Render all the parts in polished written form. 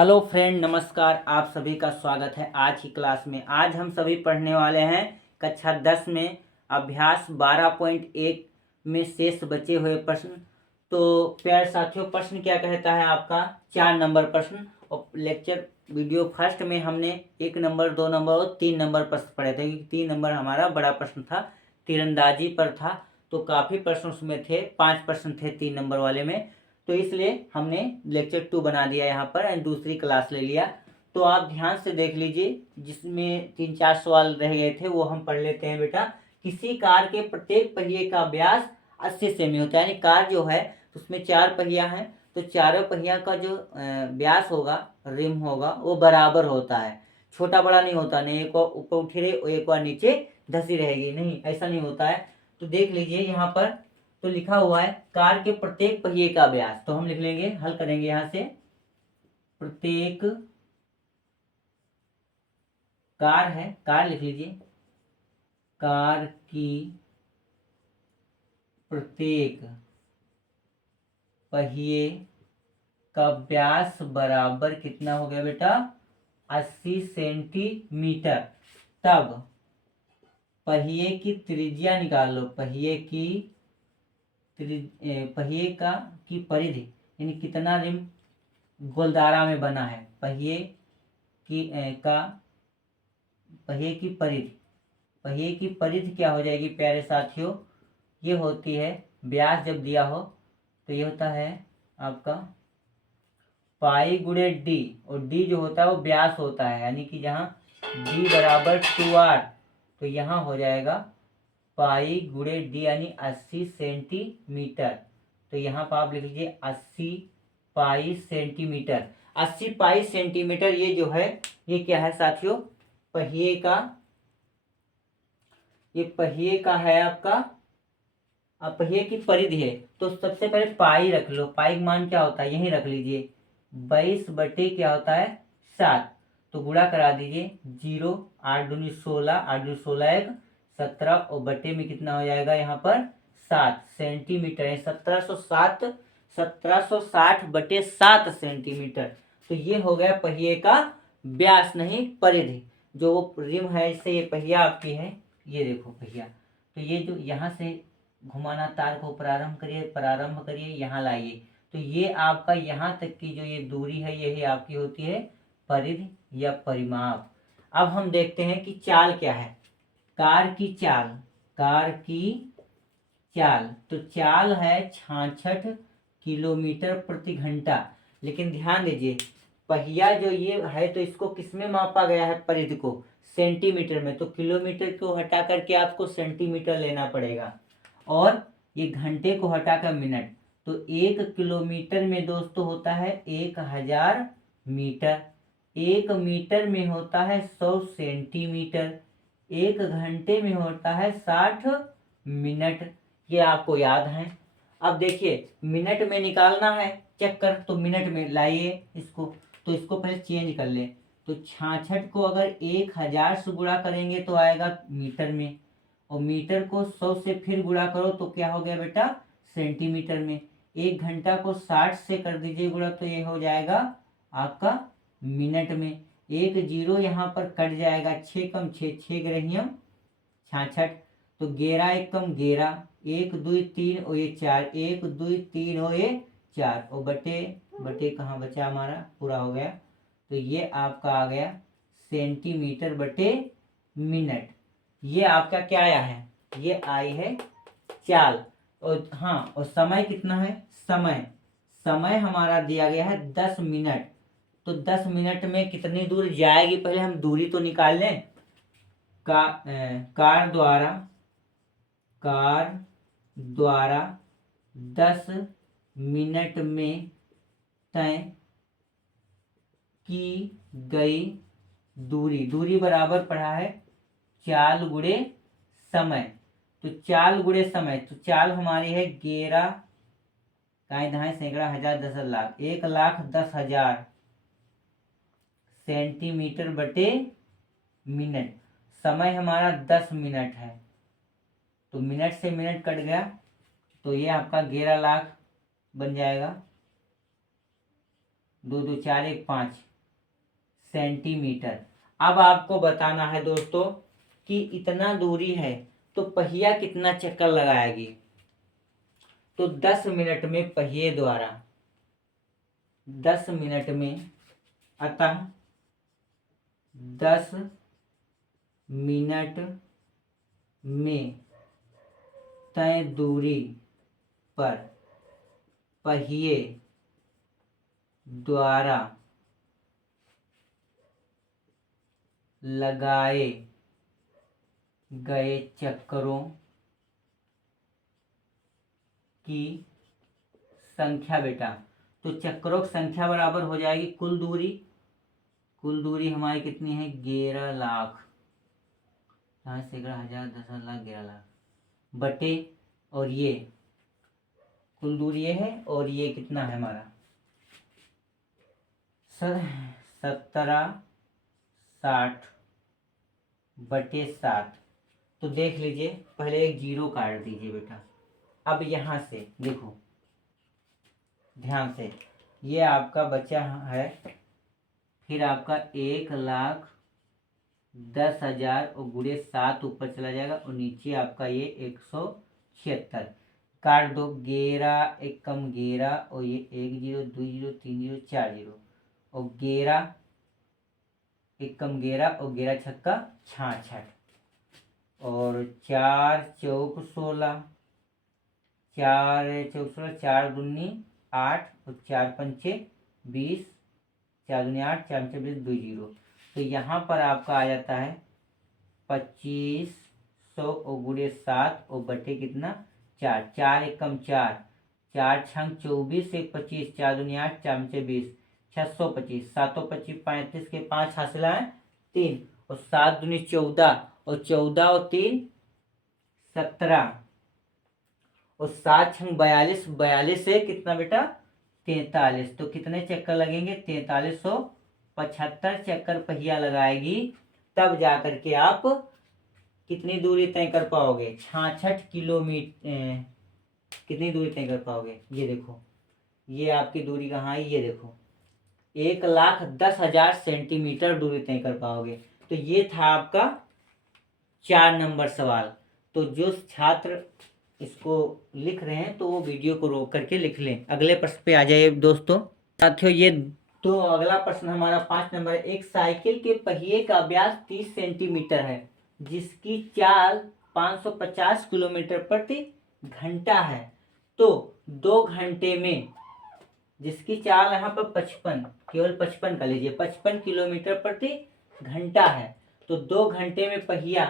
Hello friend, नमस्कार। आप सभी का स्वागत है आज की क्लास में। आज हम सभी पढ़ने वाले हैं कक्षा 10 में अभ्यास 12.1 में शेष बचे हुए प्रश्न। तो प्यारे साथियों, प्रश्न क्या कहता है आपका 4 नंबर प्रश्न। और लेक्चर वीडियो फर्स्ट में हमने 1 नंबर, 2 नंबर और 3 नंबर प्रश्न पढ़े थे, क्योंकि 3 नंबर हमारा बड़ा प्रश्न था, तीरंदाजी पर था। तो काफ़ी प्रश्न उसमें थे, 5 प्रश्न थे 3 नंबर वाले में। तो इसलिए हमने लेक्चर 2 बना दिया यहाँ पर एंड दूसरी क्लास ले लिया। तो आप ध्यान से देख लीजिए, जिसमें 3-4 सवाल रह गए थे वो हम पढ़ लेते हैं बेटा। किसी कार के प्रत्येक पहिए का व्यास 80 सेमी होता है, यानी कार जो है उसमें 4 पहिया हैं, तो चारों पहिया का जो व्यास होगा, रिम होगा, वो बराबर होता है। छोटा बड़ा नहीं होता, नहीं एक ऊपर उठी रहे एक बार नीचे धसी रहेगी, नहीं, ऐसा नहीं होता है। तो देख लीजिए यहाँ पर तो लिखा हुआ है कार के प्रत्येक पहिए का व्यास। तो हम लिख लेंगे, हल करेंगे यहां से। प्रत्येक कार है, कार लिख लीजिए, कार की प्रत्येक पहिए का व्यास बराबर कितना हो गया बेटा, 80 सेंटीमीटर। तब पहिए की त्रिज्या निकाल लो, पहिए का की परिधि, यानी कितना रिम गोलदारा में बना है, पहिए की पहिए की परिधि क्या हो जाएगी प्यारे साथियों, ये होती है व्यास जब दिया हो तो ये होता है आपका पाई गुणे डी, और डी जो होता है वो व्यास होता है, यानी कि जहाँ डी बराबर 2r, तो यहाँ हो जाएगा पाई गुणे डी यानी 80 सेंटीमीटर। तो यहाँ पर आप लिख लीजिए 80 पाई सेंटीमीटर। 80 पाई सेंटीमीटर ये जो है ये क्या है साथियों, पहिए का, ये पहिए का है आपका, अब पहिए की परिधि है। तो सबसे पहले पाई रख लो, पाई का मान क्या होता है यही रख लीजिए, 22 बटे क्या होता है 7। तो गुणा करा दीजिए, 0 8 दूनी 16, 8 दूनी 16 1 17, और बटे में कितना हो जाएगा यहाँ पर 7 सेंटीमीटर है, 1760 बटे 7 सेंटीमीटर। तो ये हो गया पहिए का व्यास, नहीं परिधि। जो वो रिम है, इससे ये पहिया आपकी है, ये देखो पहिया। तो ये जो यहाँ से घुमाना, तार को प्रारंभ करिए यहाँ लाइए, तो ये आपका यहाँ तक की जो ये दूरी है यही आपकी होती है परिधि या परिमाप। अब हम देखते हैं कि चाल क्या है, कार की चाल। तो चाल है 66 किलोमीटर प्रति घंटा। लेकिन ध्यान दीजिए, पहिया जो ये है तो इसको किसमें मापा गया है, परिधि को सेंटीमीटर में, तो किलोमीटर को हटा करके आपको सेंटीमीटर लेना पड़ेगा, और ये घंटे को हटाकर मिनट। तो 1 किलोमीटर में दोस्तों होता है 1000 मीटर, 1 मीटर में होता है 100 सेंटीमीटर, 1 घंटे में होता है 60 मिनट। ये आपको याद है। अब देखिए मिनट में निकालना है चक्कर, तो मिनट में लाइए इसको, तो इसको पहले चेंज कर ले। तो 66 को अगर 1000 से गुणा करेंगे तो आएगा मीटर में, और मीटर को 100 से फिर गुणा करो तो क्या हो गया बेटा सेंटीमीटर में। 1 घंटा को 60 से कर दीजिए गुणा, तो ये हो जाएगा आपका मिनट में। 1 जीरो यहाँ पर कट जाएगा, 6 कम 6, 6 ग्रहियम 66, तो 11 1 कम 11, 1 2 3 और ये 4, 1 2 3 और ये 4, और बटे कहाँ बचा हमारा, पूरा हो गया। तो ये आपका आ गया सेंटीमीटर बटे मिनट। ये आपका क्या आया है, ये आई है चाल। और हाँ, और समय कितना है, समय हमारा दिया गया है 10 मिनट। तो 10 मिनट में कितनी दूर जाएगी, पहले हम दूरी तो निकाल लें। कार द्वारा 10 मिनट में तय की गई दूरी बराबर पड़ा है चाल गुणे समय। तो चाल गुणे समय, तो चाल हमारी है 11 काई दहाई सैकड़ा हजार 10 लाख, 1,10,000 सेंटीमीटर बटे मिनट। समय हमारा 10 मिनट है, तो मिनट से मिनट कट गया, तो ये आपका 11 लाख बन जाएगा। 2 2 4 1 5, सेंटीमीटर। अब आपको बताना है दोस्तों कि इतना दूरी है तो पहिया कितना चक्कर लगाएगी। तो 10 मिनट में पहिए द्वारा 10 मिनट में, अतः 10 मिनट में तय दूरी पर पहिए द्वारा लगाए गए चक्करों की संख्या बेटा। तो चक्करों की संख्या बराबर हो जाएगी कुल दूरी। कुल दूरी हमारी कितनी है 11 लाख, 11,000, 10 लाख, 11 लाख बटे, और ये कुल दूरी ये है, और ये कितना है हमारा 1760 बटे 7। तो देख लीजिए, पहले एक जीरो काट दीजिए बेटा। अब यहाँ से देखो ध्यान से, ये आपका बचा है, फिर आपका 1,10,000 और गुणे 7 ऊपर चला जाएगा, और नीचे आपका ये 176 काट दो। 11 एक कम 11, और ये 1 0 2 0 3 0 4 0, और 11 एक कम 11, और 11 छक्का 66, और 4 चौक 16, 4 चौक 16, 4 दूनी 8, और 4 पंचे 20, 4 दूनी 8, 4 पंचे 20, 2 0। तो यहाँ पर आपका आ जाता है 2500 और गुणे 7 और बटे कितना 4, 4 एक कम 4, 4 छंग 24, 1 25, 4 दूनी 8, 4 पंचे 20, 625, 7 25 35 के 5 हासिल है 3, और 7 दूनी 14, और 14 और 3 17, और 7 छंग 42, 42 से कितना बेटा 43। तो कितने चक्कर लगेंगे 4375 चक्कर पहिया लगाएगी, तब जाकर के आप कितनी दूरी तय कर पाओगे 66 किलोमीटर। कितनी दूरी तय कर पाओगे, ये देखो, ये आपकी दूरी कहाँ है, ये देखो 1,10,000 सेंटीमीटर दूरी तय कर पाओगे। तो ये था आपका 4 नंबर सवाल। तो जो छात्र इसको लिख रहे हैं तो वो वीडियो को रोक करके लिख लें। अगले प्रश्न पे आ जाइए दोस्तों। साथियों, ये तो अगला प्रश्न हमारा 5 नंबर है। एक साइकिल के पहिए का व्यास 30 सेंटीमीटर है, जिसकी चाल 550 किलोमीटर प्रति घंटा है। तो 2 घंटे में, जिसकी चाल यहाँ पर 55, केवल 55 का लीजिए, 55 किलोमीटर प्रति घंटा है। तो 2 घंटे में पहिया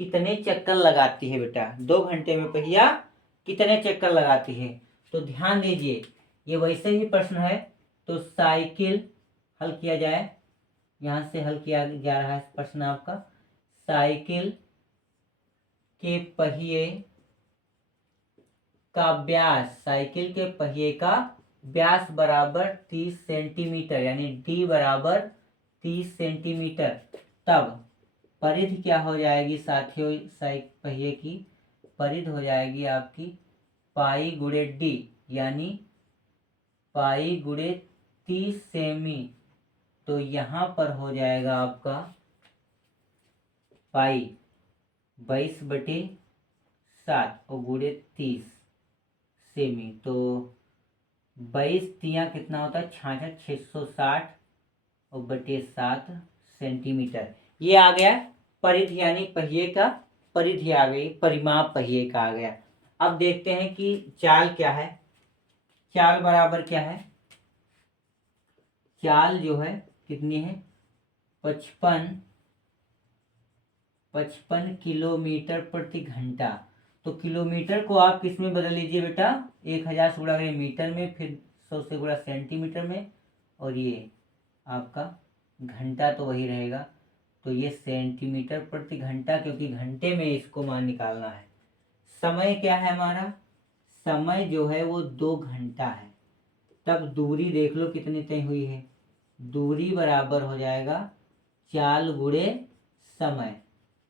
कितने चक्कर लगाती है बेटा। 2 घंटे में पहिया कितने चक्कर लगाती है। तो ध्यान दीजिए, ये वैसे ही प्रश्न है। तो साइकिल हल किया जाए, यहाँ से हल किया जा रहा है प्रश्न आपका। साइकिल के पहिए का व्यास, साइकिल के पहिए का व्यास बराबर 30 सेंटीमीटर, यानी डी बराबर 30 सेंटीमीटर। तब परिधि क्या हो जाएगी साथियों, पहिए की परिधि हो जाएगी आपकी पाई गुणे डी, यानी पाई गुणे 30 सेमी। तो यहाँ पर हो जाएगा आपका पाई 22/7 और गुणे 30 सेमी। तो 22 तिया कितना होता है 66, 660 और बटे 7 सेंटीमीटर। ये आ गया परिधि, यानी पहिए का परिधि आ गई, परिमाप पहिए का आ गया। अब देखते हैं कि चाल क्या है। चाल बराबर क्या है, चाल जो है कितनी है 55 किलोमीटर प्रति घंटा। तो किलोमीटर को आप किस में बदल लीजिए बेटा, 1000 से गुणा करें मीटर में, फिर 100 से गुणा सेंटीमीटर में, और ये आपका घंटा तो वही रहेगा। तो ये सेंटीमीटर प्रति घंटा, क्योंकि घंटे में इसको मान निकालना है। समय क्या है हमारा, समय जो है वो 2 घंटा है। तब दूरी देख लो कितनी तय हुई है, दूरी बराबर हो जाएगा चाल गुणे समय,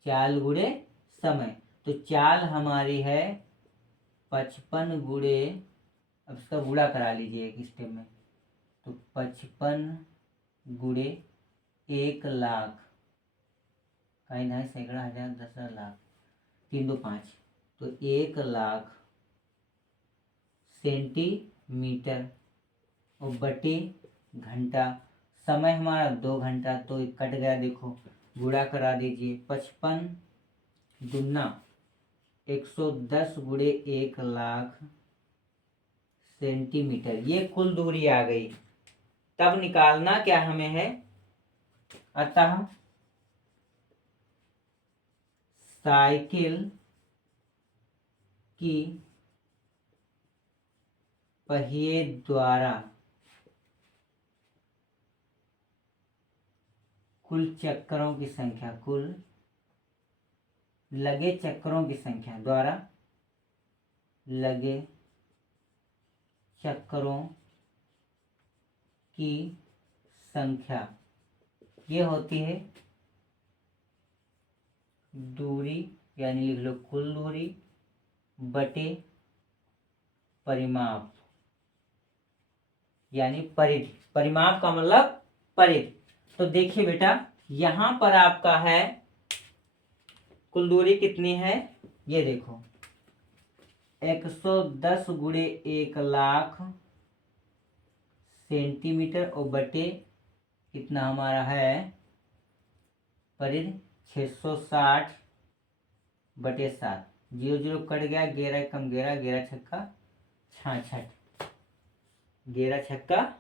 चाल गुणे समय। तो चाल हमारी है 55 गुणे, अब इसका गुणा करा लीजिए एक स्टेप में। तो 55 गुणे 1,00,000 कहीं ना सैकड़ा हजार 10,00,000 3 2 5 तो 1,00,000 सेंटीमीटर और बटे घंटा। समय हमारा 2 घंटा तो कट गया, देखो गुणा करा दीजिए। 55 दूना 110 गुणे 1,00,000 सेंटीमीटर, ये कुल दूरी आ गई। तब निकालना क्या हमें है, अतः साइकिल की पहिए द्वारा कुल चक्करों की संख्या, कुल लगे चक्करों की संख्या द्वारा लगे चक्करों की संख्या ये होती है दूरी, यानी लिख लो कुल दूरी बटे परिमाप, यानी परिधि। परिमाप का मतलब परिधि। तो देखिए बेटा, यहां पर आपका है कुल दूरी कितनी है, ये देखो 110 गुणे 1,00,000 सेंटीमीटर और बटे कितना हमारा है परिधि 660 बटे 7। 0 0 कट गया, 11 कम 11, 11 छक्का 66, 11 छक्का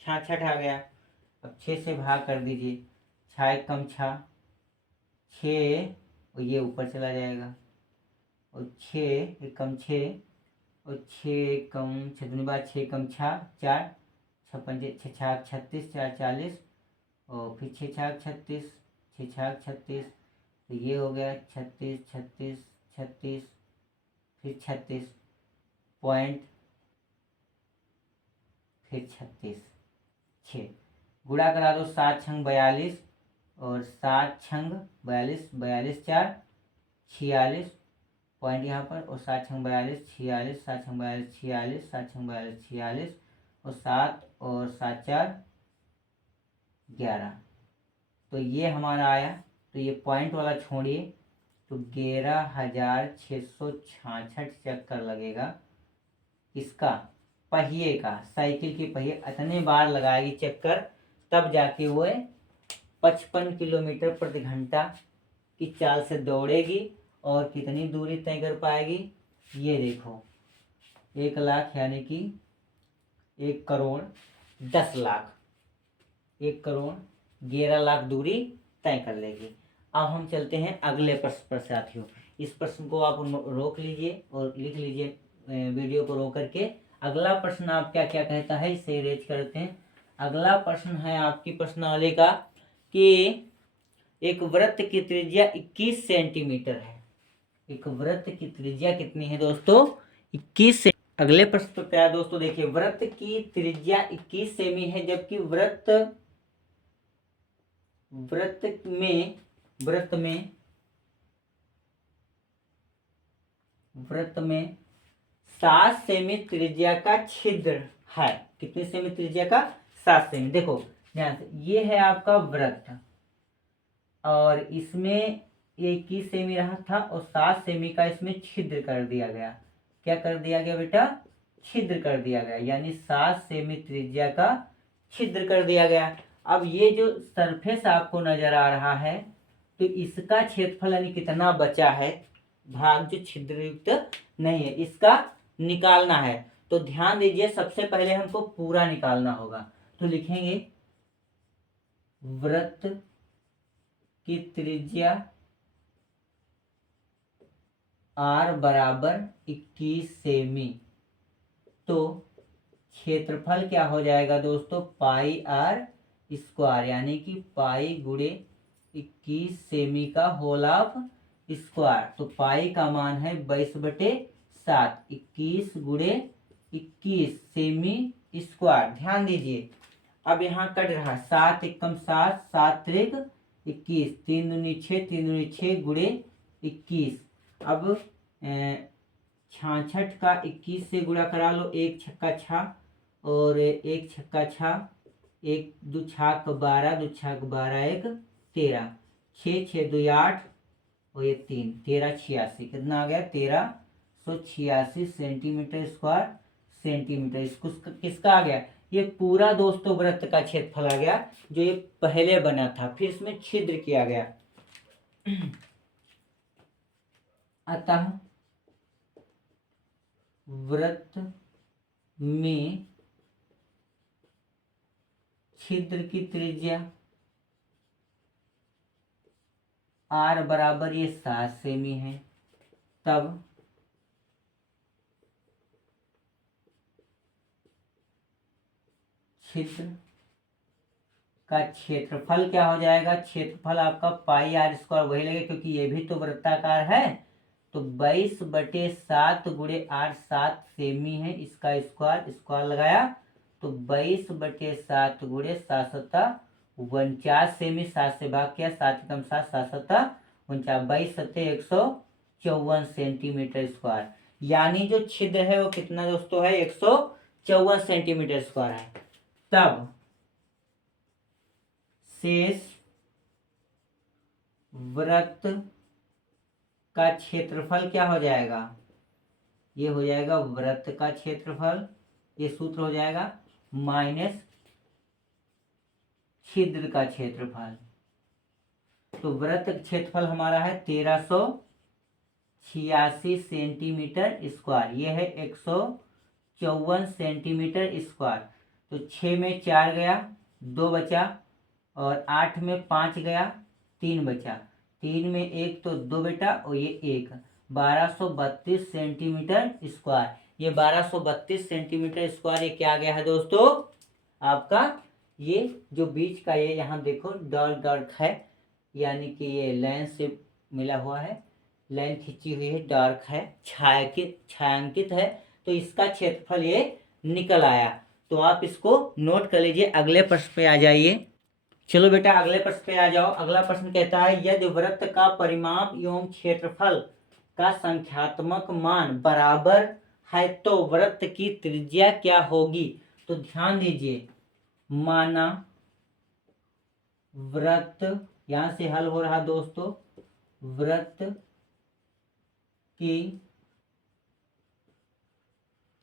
66 आ गया। अब 6 से भाग कर दीजिए, 6 एक कम 6, 6 और ये ऊपर चला जाएगा, और 6 एक कम 6 और 6 एक कम 6 दूनी बार 6 कम 6 4, 6 पंजे 6 छाक 36, 4 40 और फिर 6 छाक 36, 6 छाक 36, तो ये हो गया 36 36 36 फिर 36 पॉइंट फिर 36 6 गुणा करा दो, 7 छंग 42 और 7 छंग 42, 42 4 46 पॉइंट यहाँ पर, और 7 छंग 42 46, 7 छंग 42 46, 7 छंग 42 46 और 7 और 7 4 11। तो ये हमारा आया, तो ये पॉइंट वाला छोड़िए, तो 11,666 चक्कर लगेगा इसका पहिए का, साइकिल की पहिए इतने बार लगाएगी चक्कर, तब जाके वो 55 किलोमीटर प्रति घंटा की चाल से दौड़ेगी और कितनी दूरी तय कर पाएगी। ये देखो 1,00,000 यानी कि 1,10,00,000, 1,11,00,000 दूरी तय कर लेगी। अब हम चलते हैं अगले प्रश्न पर साथियों। इस प्रश्न को आप रोक लीजिए और लिख लीजिए वीडियो को रोक करके। अगला प्रश्न आप क्या क्या कहता है इसे रेज करते हैं। अगला प्रश्न है आपकी प्रश्नावली का कि एक वृत्त की त्रिज्या 21 सेंटीमीटर है। एक वृत्त की त्रिज्या कितनी है दोस्तों, 21 से। अगले प्रश्न पर क्या है दोस्तों, देखिए वृत्त की त्रिज्या 21 सेमी है, जबकि वृत्त में 7 सेमी त्रिज्या का छिद्र है। कितनी सेमी त्रिज्या का, 7 सेमी। देखो ध्यान से, ये है आपका वृत्त और इसमें ये 21 सेमी रहा था और 7 सेमी का इसमें छिद्र कर दिया गया। क्या कर दिया गया बेटा, छिद्र कर दिया गया, यानी 7 सेमी त्रिज्या का छिद्र कर दिया गया। अब ये जो सरफेस आपको नजर आ रहा है, तो इसका क्षेत्रफल यानी कितना बचा है, भाग जो छिद्रयुक्त नहीं है, इसका निकालना है। तो ध्यान दीजिए, सबसे पहले हमको पूरा निकालना होगा। तो लिखेंगे वृत्त की त्रिज्या r बराबर 21 सेमी, तो क्षेत्रफल क्या हो जाएगा दोस्तों, पाई आर स्क्वायर, यानी कि पाई गुणे 21 सेमी का होल ऑफ स्क्वायर। तो पाई का मान है 22/7, 21 गुणे 21 सेमी स्क्वायर। ध्यान दीजिए, अब यहाँ कट रहा 7 एकम 7, 7 त्रिक 21, 3 दूनी 6, 3 दूनी 6 गुणे 21। अब 66 का 21 से गुणा करा लो, 1 छक्का 6 और 1 छक्का 6, एक दो छाक 12, दो छाक 12 एक 13, 6 6 2 8 और ये 3, 1386 कितना आ गया 1386 सेंटीमीटर स्क्वायर सेंटीमीटर। इसको किसका आ गया, ये पूरा दोस्तों वृत्त का क्षेत्रफल आ गया जो ये पहले बना था, फिर इसमें छिद्र किया गया। अतः वृत्त में छिद्र की त्रिज्या r बराबर ये 7 सेमी है, तब छिद्र का क्षेत्रफल क्या हो जाएगा, क्षेत्रफल आपका पाई आर स्क्वायर वही लगेगा क्योंकि ये भी तो वृत्ताकार है, तो 22/7 गुणे 8, 7 सेमी है, इसका स्क्वायर स्क्वायर लगाया तो 22/7 गुणे 7 49 सेमी, 7 से भाग किया 7 कम 7, 7 49, 22 सत्ते 154 सेंटीमीटर स्क्वायर। यानी जो छिद्र है वो कितना दोस्तों है 154 सेंटीमीटर स्क्वायर है। तब शेष वृत्त का क्षेत्रफल क्या हो जाएगा, ये हो जाएगा वृत्त का क्षेत्रफल, ये सूत्र हो जाएगा माइनस छिद्र का क्षेत्रफल। तो वृत्त क्षेत्रफल हमारा है 1386 सेंटीमीटर स्क्वायर, ये है 154 सेंटीमीटर स्क्वायर। तो 6 में 4 गया 2 बचा, और 8 में 5 गया 3 बचा, 3 में 1 तो 2 बेटा और ये 1, 1232 सेंटीमीटर स्क्वायर। ये 1232 सेंटीमीटर स्क्वायर ये क्या आ गया है दोस्तों आपका, ये जो बीच का ये यहाँ देखो डार्क डार्क है, यानी कि ये लाइन से मिला हुआ है, लाइन खींची हुई है, डार्क है, छायांकित है, तो इसका क्षेत्रफल ये निकल आया। तो आप इसको नोट कर लीजिए। अगले प्रश्न पे आ जाइए। चलो बेटा अगले प्रश्न पे आ जाओ। अगला प्रश्न कहता है यदि वृत्त का परिमाप एवं क्षेत्रफल का संख्यात्मक मान बराबर है तो वृत्त की त्रिज्या क्या होगी। तो ध्यान दीजिए, माना वृत्त, यहां से हल हो रहा दोस्तों, वृत्त की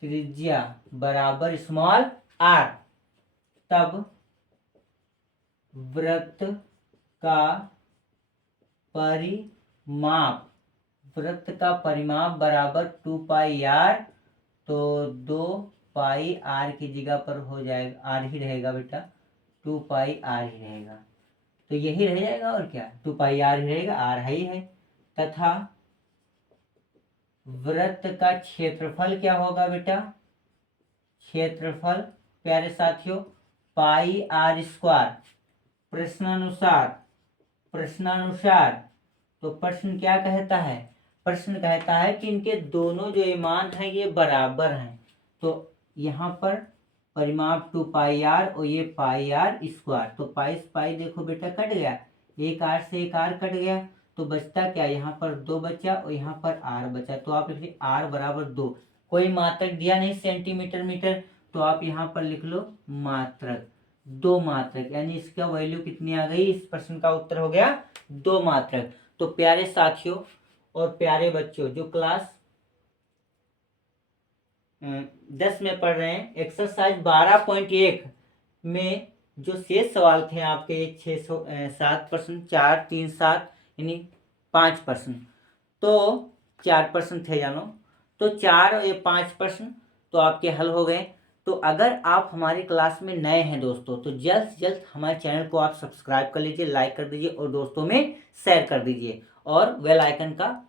त्रिज्या बराबर स्मॉल r, तब वृत्त का परिमाप, वृत्त का परिमाप बराबर 2 पाई r, तो 2 पाई r की जगह पर हो जाएगा r ही रहेगा बेटा, 2 पाई r ही रहेगा, तो यही रह जाएगा और क्या, 2 पाई r ही रहेगा, r है ही है। तथा वृत्त का क्षेत्रफल क्या होगा बेटा, क्षेत्रफल प्यारे साथियों पाई r स्क्वायर। प्रश्नानुसार तो प्रश्न क्या कहता है, प्रश्न कहता है कि इनके दोनों जो मान है ये बराबर हैं। तो यहाँ पर परिमाप 2 पाई r और ये पाई r स्क्वायर, तो पाई पाई देखो बेटा कट गया, एक r से एक r कट गया, तो बचता क्या, यहाँ पर 2 बचा और यहाँ पर r बचा, तो आप लिखिए r बराबर 2। कोई मात्रक दिया नहीं सेंटीमीटर मीटर, तो आप यहाँ पर लिख लो मात्रक, 2 मात्रक, यानी इसका वैल्यू कितनी आ गई, इस प्रश्न का उत्तर हो गया 2 मात्रक। तो प्यारे साथियों और प्यारे बच्चों जो क्लास 10 में पढ़ रहे हैं, एक्सरसाइज 12.1 में जो शेष सवाल थे आपके 7%, 4, 3, 7 यानी 5%, तो 4% थे जानो, तो 4 और 5% तो आपके हल हो गए। तो अगर आप हमारी क्लास में नए हैं दोस्तों, तो जल्द से जल्द हमारे चैनल को आप सब्सक्राइब कर लीजिए, लाइक कर दीजिए और दोस्तों में शेयर कर दीजिए, और बेल आइकन का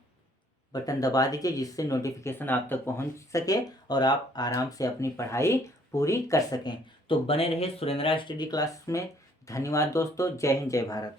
बटन दबा दीजिए जिससे नोटिफिकेशन आप तक पहुंच सके और आप आराम से अपनी पढ़ाई पूरी कर सकें। तो बने रहिए सुरेंद्रा स्टडी क्लास में। धन्यवाद दोस्तों, जय हिंद, जय भारत।